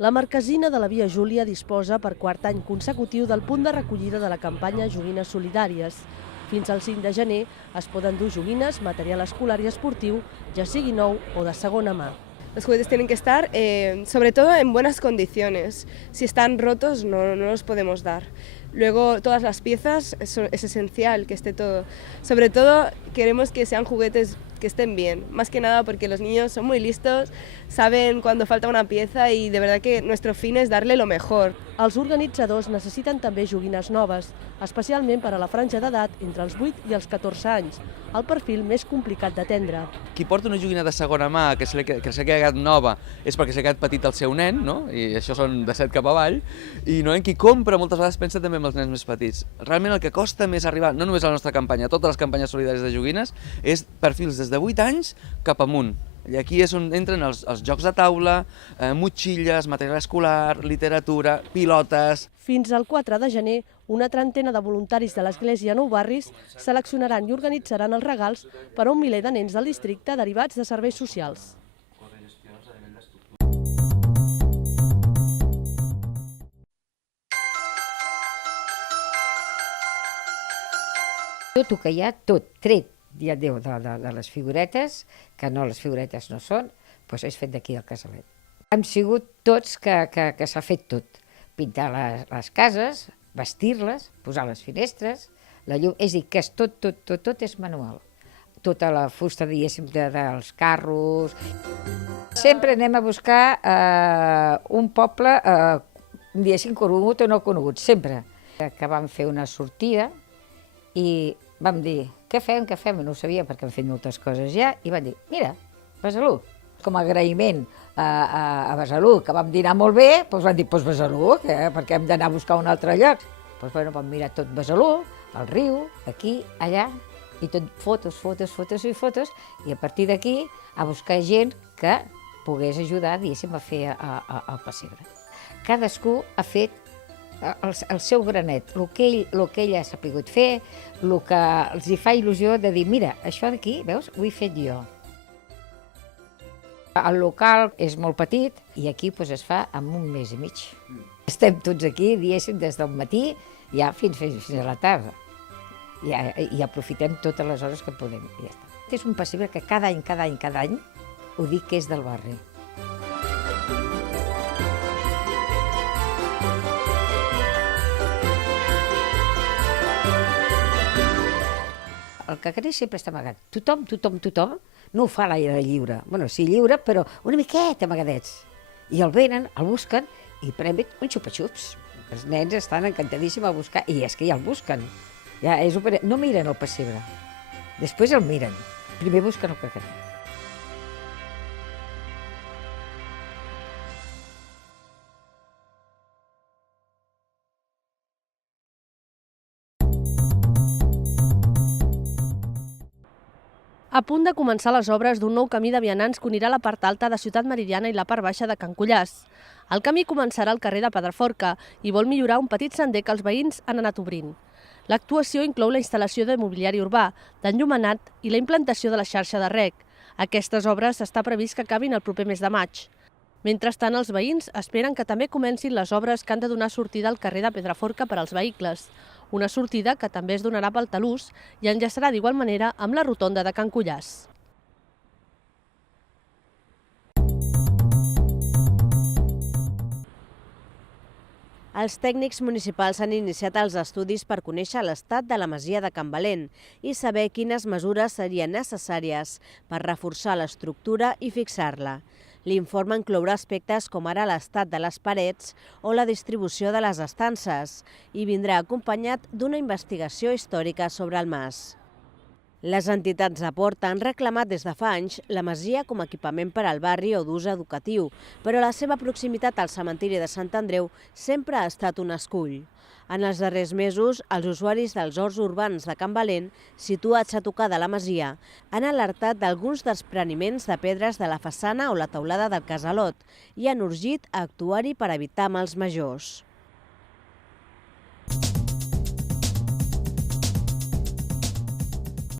La marquesina de la Via Júlia disposa per quart any consecutiu del punt de recollida de la campanya Joguines Solidàries. Fins al 5 de gener es poden dur joguines, material escolar i esportiu, ja sigui nou o de segona mà. Los juguetes tienen que estar, sobre todo, en buenas condiciones. Si están rotos, no los podemos dar. Luego, todas las piezas, es esencial que esté todo. Sobre todo, queremos que sean juguetes que estén bien. Más que nada porque los niños son muy listos, saben cuando falta una pieza y de verdad que nuestro fin es darle lo mejor. Els organitzadors necessiten també joguines noves, especialment per a la franja d'edat entre els 8 i els 14 anys, el perfil més complicat d'atendre. Qui porta una joguina de segona mà que s'ha quedat nova és perquè s'ha quedat petit el seu nen, no? I això són de 7 cap avall, i qui compra moltes vegades pensa també en els nens més petits. Realment el que costa més arribar, no només a la nostra campanya, a totes les campanyes solidàries de joguines, és perfils des de 8 anys cap amunt. I aquí és on entren els jocs de taula, motxilles, material escolar, literatura, pilotes. Fins al 4 de gener, una trentena de voluntaris de l'Església Nou Barris seleccionaran i organitzaran els regals per a un miler de nens del districte derivats de serveis socials. Tot el que hi ha, tot, tret, ja et diu, de les figuretes, que no, les figuretes no són, doncs és fet d'aquí del casalet. Hem sigut tots que s'ha fet tot. Pintar les cases, vestir-les, posar les finestres, la llum, és a dir, que és tot és manual. Tota la fusta, diguéssim, dels carros. Sempre anem a buscar un poble, diguéssim, conegut o no conegut, sempre. Que vam fer una sortida i vam dir, què fem? I no ho sabia perquè hem fet moltes coses ja, i vam dir, mira, Besalú. Com a agraïment a Besalú, que vam dinar molt bé, doncs vam dir, Besalú, perquè hem d'anar a buscar un altre lloc. Doncs vam mirar tot Besalú, el riu, aquí, allà, i tot fotos, i a partir d'aquí a buscar gent que pogués ajudar, diguéssim, a fer el pessebre. Cadascú ha fet el seu granet, el que ell ha sapigut fer, el que els hi fa il·lusió de dir, mira, això d'aquí, veus, ho he fet jo. El local és molt petit i aquí es fa en un mes i mig. Estem tots aquí, diguéssim, des del matí ja fins a la tarda. I aprofitem totes les hores que podem. I ja està. És un pessebre que cada any ho dic que és del barri. El cagaré sempre està amagat. Tothom no ho fa a l'aire lliure. Bueno, sí, lliure, però una miqueta amagadets. I el venen, el busquen i prenen un xupa-xups. Els nens estan encantadíssims a buscar, i és que ja el busquen. No miren el pessebre, després el miren. Primer busquen el cagaré. A punt de començar les obres d'un nou camí de vianants que unirà la part alta de Ciutat Meridiana i la part baixa de Can Cullàs. El camí començarà al carrer de Pedraforca i vol millorar un petit sender que els veïns han anat obrint. L'actuació inclou la instal·lació de mobiliari urbà, d'enllumenat i la implantació de la xarxa de rec. Aquestes obres està previst que acabin el proper mes de maig. Mentrestant, els veïns esperen que també comencin les obres que han de donar sortida al carrer de Pedraforca per als vehicles. Una sortida que també es donarà pel talús i enllaçarà d'igual manera amb la rotonda de Can Cullàs. Els tècnics municipals han iniciat els estudis per conèixer l'estat de la masia de Can Valent i saber quines mesures serien necessàries per reforçar l'estructura i fixar-la. L'informe inclourà aspectes com ara l'estat de les parets o la distribució de les estances i vindrà acompanyat d'una investigació històrica sobre el mas. Les entitats de Port han reclamat des de fa anys la masia com a equipament per al barri o d'ús educatiu, però la seva proximitat al cementiri de Sant Andreu sempre ha estat un escull. En els darrers mesos, els usuaris dels horts urbans de Can Valent, situats a tocar de la masia, han alertat d'alguns despreniments de pedres de la façana o la teulada del casalot i han urgit a actuar-hi per evitar mals majors.